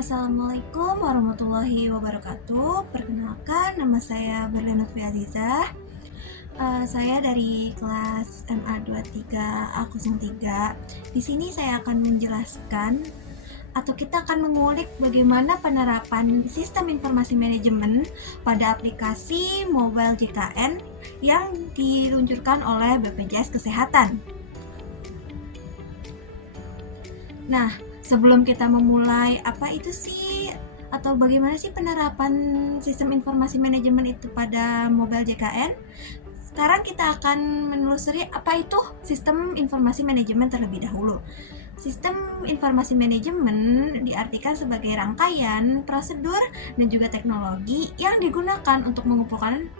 Assalamualaikum warahmatullahi wabarakatuh. Perkenalkan, nama saya Berliana Nutfi Azizah. Saya dari kelas MA23 A03. Di sini saya akan menjelaskan atau kita akan mengulik bagaimana penerapan sistem informasi manajemen pada aplikasi mobile JKN yang diluncurkan oleh BPJS Kesehatan. Nah, sebelum kita memulai, apa itu sih atau bagaimana sih penerapan sistem informasi manajemen itu pada mobile JKN? Sekarang kita akan menelusuri apa itu sistem informasi manajemen terlebih dahulu. Sistem informasi manajemen diartikan sebagai rangkaian prosedur dan juga teknologi yang digunakan untuk mengumpulkan,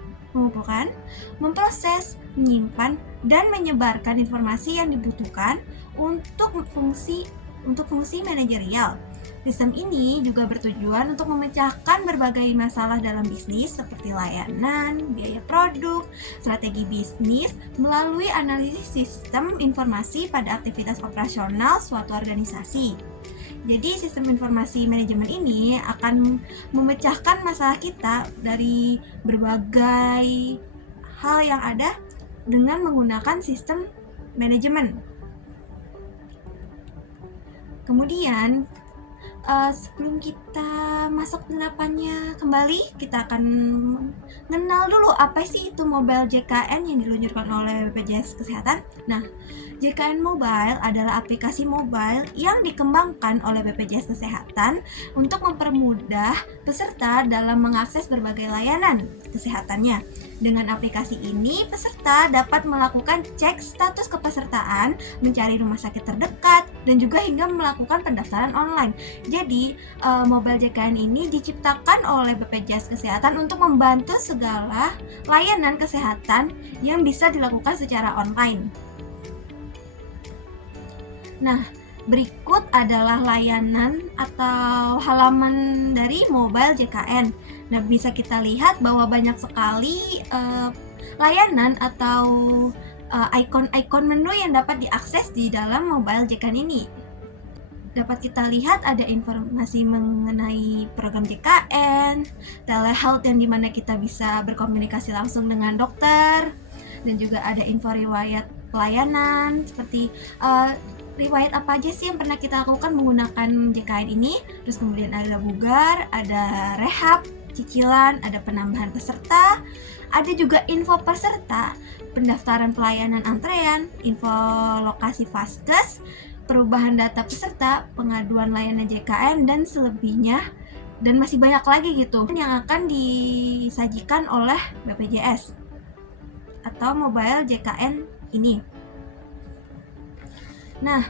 memproses, menyimpan, dan menyebarkan informasi yang dibutuhkan untuk fungsi manajerial. Sistem ini juga bertujuan untuk memecahkan berbagai masalah dalam bisnis seperti layanan, biaya produk, strategi bisnis melalui analisis sistem informasi pada aktivitas operasional suatu organisasi. Jadi sistem informasi manajemen ini akan memecahkan masalah kita dari berbagai hal yang ada dengan menggunakan sistem manajemen. Kemudian sebelum kita masuk penerapannya kembali, kita akan mengenal dulu apa sih itu mobile JKN yang diluncurkan oleh BPJS Kesehatan. Nah, JKN Mobile adalah aplikasi mobile yang dikembangkan oleh BPJS Kesehatan untuk mempermudah peserta dalam mengakses berbagai layanan kesehatannya. Dengan aplikasi ini, peserta dapat melakukan cek status kepesertaan, mencari rumah sakit terdekat, dan juga hingga melakukan pendaftaran online. Jadi, mobile JKN ini diciptakan oleh BPJS Kesehatan untuk membantu segala layanan kesehatan yang bisa dilakukan secara online. Nah, berikut adalah layanan atau halaman dari mobile JKN. Nah, bisa kita lihat bahwa banyak sekali layanan atau ikon-ikon menu yang dapat diakses di dalam mobile JKN ini. Dapat kita lihat ada informasi mengenai program JKN, telehealth yang dimana kita bisa berkomunikasi langsung dengan dokter, dan juga ada info riwayat pelayanan seperti riwayat apa aja sih yang pernah kita lakukan menggunakan JKN ini. Terus kemudian ada bugar, ada rehab, cicilan, ada penambahan peserta, ada juga info peserta, pendaftaran pelayanan antrean, info lokasi vaskes, perubahan data peserta, pengaduan layanan JKN, dan selebihnya, dan masih banyak lagi gitu yang akan disajikan oleh BPJS atau mobile JKN ini. Nah,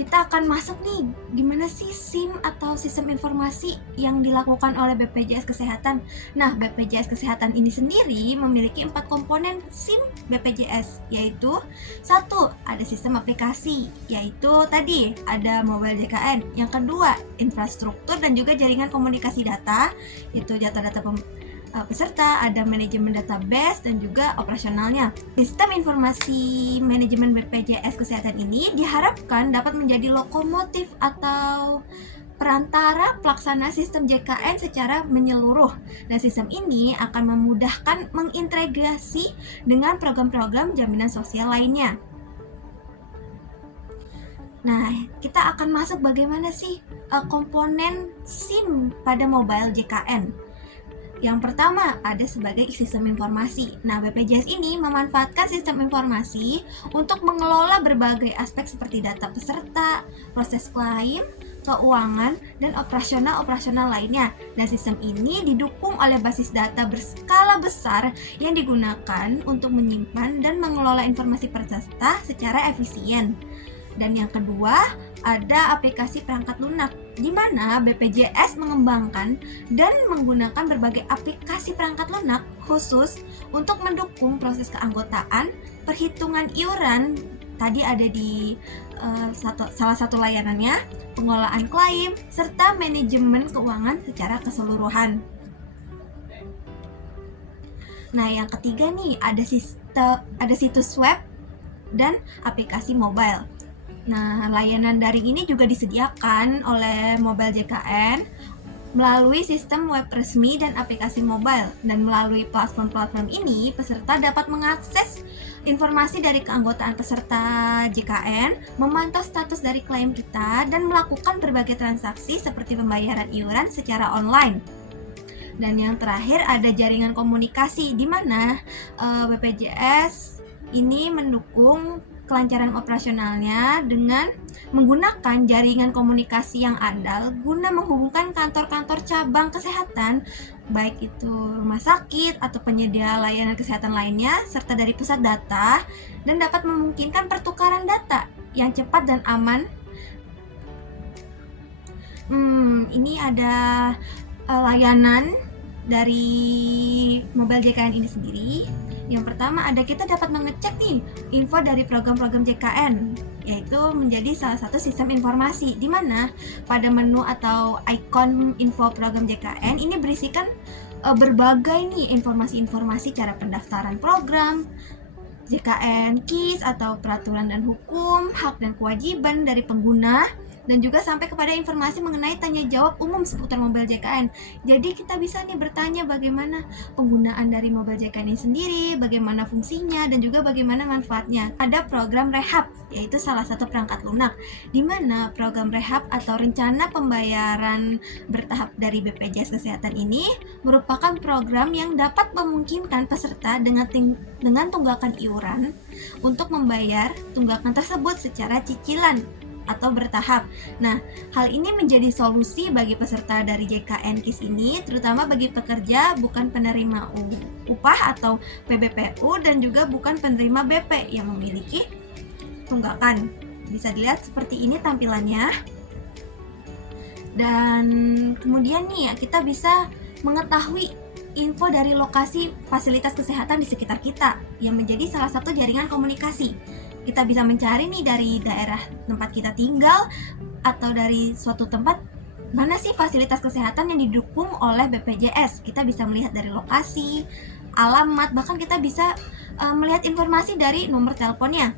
kita akan masuk nih, gimana sih SIM atau sistem informasi yang dilakukan oleh BPJS Kesehatan. Nah, BPJS Kesehatan ini sendiri memiliki 4 komponen SIM BPJS, yaitu 1. Ada sistem aplikasi, yaitu tadi ada mobile JKN. Yang kedua, infrastruktur dan juga jaringan komunikasi data, yaitu data-data peserta, ada manajemen database dan juga operasionalnya. Sistem informasi manajemen BPJS Kesehatan ini diharapkan dapat menjadi lokomotif atau perantara pelaksana sistem JKN secara menyeluruh, dan sistem ini akan memudahkan mengintegrasi dengan program-program jaminan sosial lainnya. Nah, kita akan masuk bagaimana sih komponen SIM pada mobile JKN. Yang pertama, ada sebagai sistem informasi. Nah, BPJS ini memanfaatkan sistem informasi untuk mengelola berbagai aspek seperti data peserta, proses klaim, keuangan, dan operasional lainnya. Dan sistem ini didukung oleh basis data berskala besar yang digunakan untuk menyimpan dan mengelola informasi peserta secara efisien. Dan yang kedua, ada aplikasi perangkat lunak, di mana BPJS mengembangkan dan menggunakan berbagai aplikasi perangkat lunak khusus untuk mendukung proses keanggotaan, perhitungan iuran, tadi ada di salah satu layanannya, pengelolaan klaim, serta manajemen keuangan secara keseluruhan. Nah, yang ketiga nih, ada situs web dan aplikasi mobile. Nah, layanan daring ini juga disediakan oleh mobile JKN melalui sistem web resmi dan aplikasi mobile. Dan melalui platform-platform ini, peserta dapat mengakses informasi dari keanggotaan peserta JKN, memantau status dari klaim kita, dan melakukan berbagai transaksi seperti pembayaran iuran secara online. Dan yang terakhir ada jaringan komunikasi, di mana BPJS ini mendukung kelancaran operasionalnya dengan menggunakan jaringan komunikasi yang andal guna menghubungkan kantor-kantor cabang kesehatan, baik itu rumah sakit atau penyedia layanan kesehatan lainnya, serta dari pusat data, dan dapat memungkinkan pertukaran data yang cepat dan aman. Ini ada layanan dari mobile JKN ini sendiri. Yang pertama ada kita dapat mengecek nih info dari program-program JKN, yaitu menjadi salah satu sistem informasi di mana pada menu atau ikon info program JKN ini berisikan berbagai nih informasi-informasi cara pendaftaran program JKN, KIS atau peraturan dan hukum, hak dan kewajiban dari pengguna, dan juga sampai kepada informasi mengenai tanya jawab umum seputar mobile JKN. Jadi kita bisa nih bertanya bagaimana penggunaan dari mobile JKN ini sendiri, bagaimana fungsinya, dan juga bagaimana manfaatnya. Ada program rehab, yaitu salah satu perangkat lunak, di mana program rehab atau rencana pembayaran bertahap dari BPJS Kesehatan ini merupakan program yang dapat memungkinkan peserta dengan tunggakan iuran untuk membayar tunggakan tersebut secara cicilan atau bertahap. Nah, hal ini menjadi solusi bagi peserta dari JKN KIS ini, terutama bagi pekerja bukan penerima upah atau PBPU dan juga bukan penerima BP yang memiliki tunggakan. Bisa dilihat seperti ini tampilannya. Dan kemudian nih ya, kita bisa mengetahui info dari lokasi fasilitas kesehatan di sekitar kita yang menjadi salah satu jaringan komunikasi. Kita bisa mencari nih dari daerah tempat kita tinggal atau dari suatu tempat mana sih fasilitas kesehatan yang didukung oleh BPJS. Kita bisa melihat dari lokasi, alamat, bahkan kita bisa melihat informasi dari nomor teleponnya.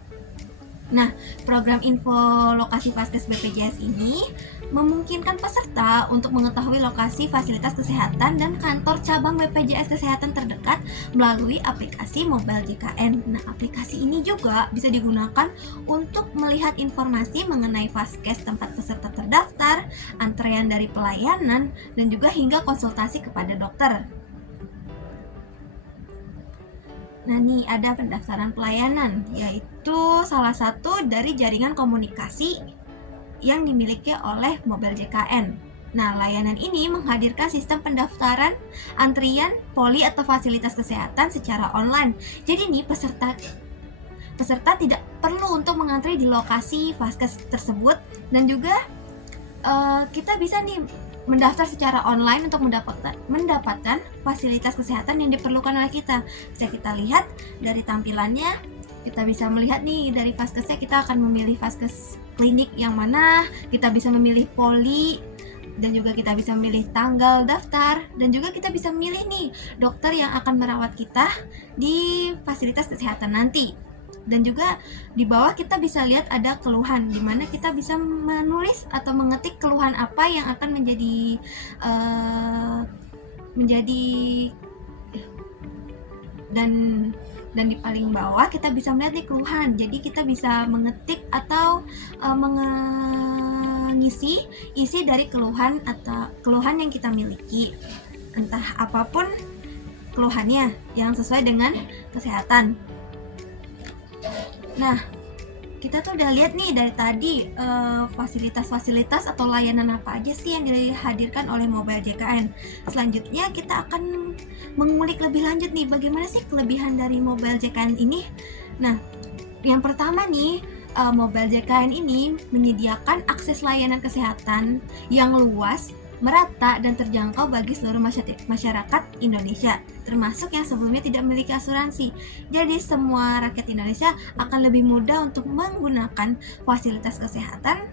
Nah, program info lokasi Vaskes BPJS ini memungkinkan peserta untuk mengetahui lokasi fasilitas kesehatan dan kantor cabang BPJS Kesehatan terdekat melalui aplikasi mobile JKN. Nah, aplikasi ini juga bisa digunakan untuk melihat informasi mengenai Vaskes tempat peserta terdaftar, antrean dari pelayanan, dan juga hingga konsultasi kepada dokter. Nah nih ada pendaftaran pelayanan, yaitu salah satu dari jaringan komunikasi yang dimiliki oleh mobile JKN. Nah, layanan ini menghadirkan sistem pendaftaran, antrian, poli atau fasilitas kesehatan secara online. Jadi nih peserta tidak perlu untuk mengantri di lokasi Vaskes tersebut, dan juga kita bisa nih mendaftar secara online untuk mendapatkan fasilitas kesehatan yang diperlukan oleh kita. Bisa kita lihat dari tampilannya, kita bisa melihat nih dari Vaskesnya kita akan memilih Vaskes klinik yang mana, kita bisa memilih poli, dan juga kita bisa memilih tanggal daftar, dan juga kita bisa memilih nih dokter yang akan merawat kita di fasilitas kesehatan nanti. Dan juga di bawah kita bisa lihat ada keluhan, di mana kita bisa menulis atau mengetik keluhan apa yang akan menjadi dan di paling bawah kita bisa melihat nih keluhan. Jadi kita bisa mengetik atau mengisi isi dari keluhan atau keluhan yang kita miliki, entah apapun keluhannya yang sesuai dengan kesehatan. Nah, kita tuh udah lihat nih dari tadi fasilitas-fasilitas atau layanan apa aja sih yang dihadirkan oleh mobile JKN. Selanjutnya kita akan mengulik lebih lanjut nih bagaimana sih kelebihan dari mobile JKN ini. Nah, yang pertama nih, mobile JKN ini menyediakan akses layanan kesehatan yang luas, merata, dan terjangkau bagi seluruh masyarakat Indonesia, termasuk yang sebelumnya tidak memiliki asuransi. Jadi semua rakyat Indonesia akan lebih mudah untuk menggunakan fasilitas kesehatan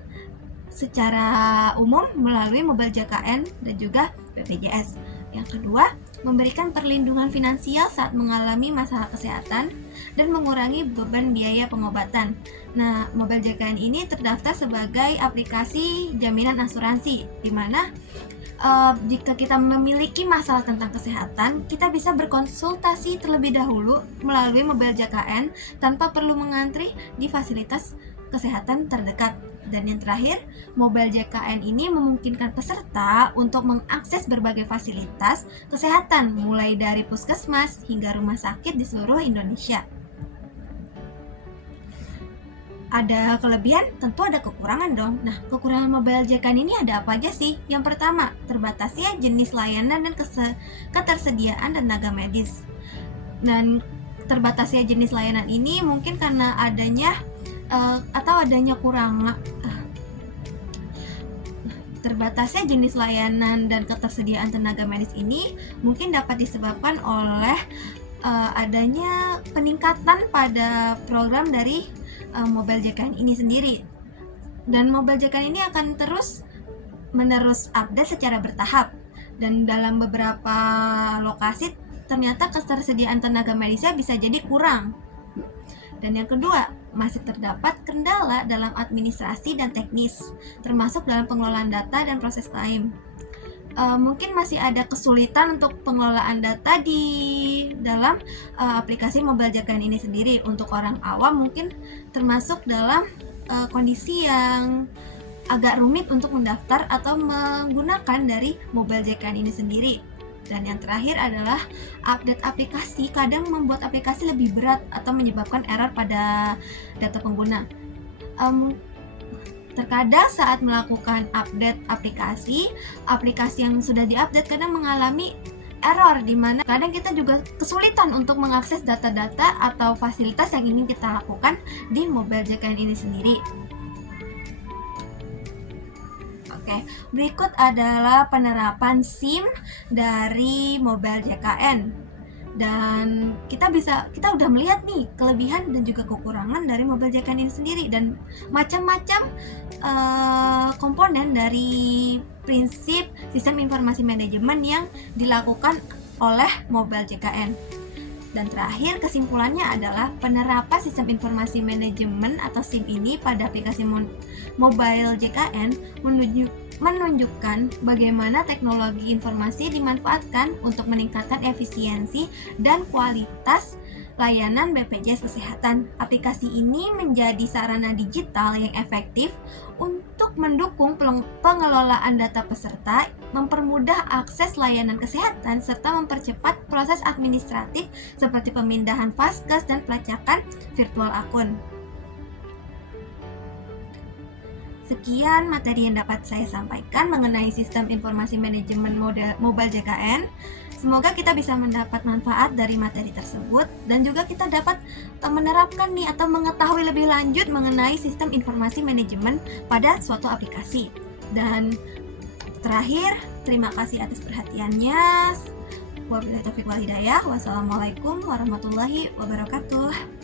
secara umum melalui mobile JKN dan juga BPJS. Yang kedua, memberikan perlindungan finansial saat mengalami masalah kesehatan, dan mengurangi beban biaya pengobatan. Nah, Mobile JKN ini terdaftar sebagai aplikasi jaminan asuransi, di mana jika kita memiliki masalah tentang kesehatan, kita bisa berkonsultasi terlebih dahulu melalui Mobile JKN tanpa perlu mengantri di fasilitas kesehatan terdekat. Dan yang terakhir, Mobile JKN ini memungkinkan peserta untuk mengakses berbagai fasilitas kesehatan, mulai dari puskesmas hingga rumah sakit di seluruh Indonesia. Ada kelebihan, tentu ada kekurangan dong. Nah, kekurangan Mobile JKN ini ada apa aja sih? Yang pertama, terbatasnya jenis layanan dan ketersediaan tenaga medis. Dan terbatasnya jenis layanan ini mungkin karena adanya terbatasnya jenis layanan dan ketersediaan tenaga medis ini mungkin dapat disebabkan oleh adanya peningkatan pada program dari Mobile JKN ini sendiri. Dan Mobile JKN ini akan terus-menerus update secara bertahap, dan dalam beberapa lokasi ternyata ketersediaan tenaga medisnya bisa jadi kurang. Dan yang kedua, masih terdapat kendala dalam administrasi dan teknis, termasuk dalam pengelolaan data dan proses klaim. Mungkin masih ada kesulitan untuk pengelolaan data di dalam aplikasi Mobile JKN ini sendiri. Untuk orang awam mungkin termasuk dalam kondisi yang agak rumit untuk mendaftar atau menggunakan dari Mobile JKN ini sendiri. Dan yang terakhir adalah update aplikasi kadang membuat aplikasi lebih berat atau menyebabkan error pada data pengguna. Terkadang saat melakukan update aplikasi yang sudah diupdate kadang mengalami error, di mana kadang kita juga kesulitan untuk mengakses data-data atau fasilitas yang ingin kita lakukan di Mobile JKN ini sendiri. Oke, berikut adalah penerapan SIM dari Mobile JKN. Dan kita udah melihat nih kelebihan dan juga kekurangan dari Mobile JKN ini sendiri, dan macam-macam komponen dari prinsip sistem informasi manajemen yang dilakukan oleh Mobile JKN. Dan terakhir, kesimpulannya adalah penerapan sistem informasi manajemen atau SIM ini pada aplikasi Mobile JKN menunjukkan bagaimana teknologi informasi dimanfaatkan untuk meningkatkan efisiensi dan kualitas layanan BPJS Kesehatan. Aplikasi ini menjadi sarana digital yang efektif untuk mendukung pengelolaan data peserta, mempermudah akses layanan kesehatan, serta mempercepat proses administratif seperti pemindahan vaskes dan pelacakan virtual akun. Sekian materi yang dapat saya sampaikan mengenai sistem informasi manajemen Mobile JKN. Semoga kita bisa mendapat manfaat dari materi tersebut, dan juga kita dapat menerapkan nih atau mengetahui lebih lanjut mengenai sistem informasi manajemen pada suatu aplikasi. Dan terakhir, terima kasih atas perhatiannya. Wabillahi taufiq wal hidayah. Wassalamualaikum warahmatullahi wabarakatuh.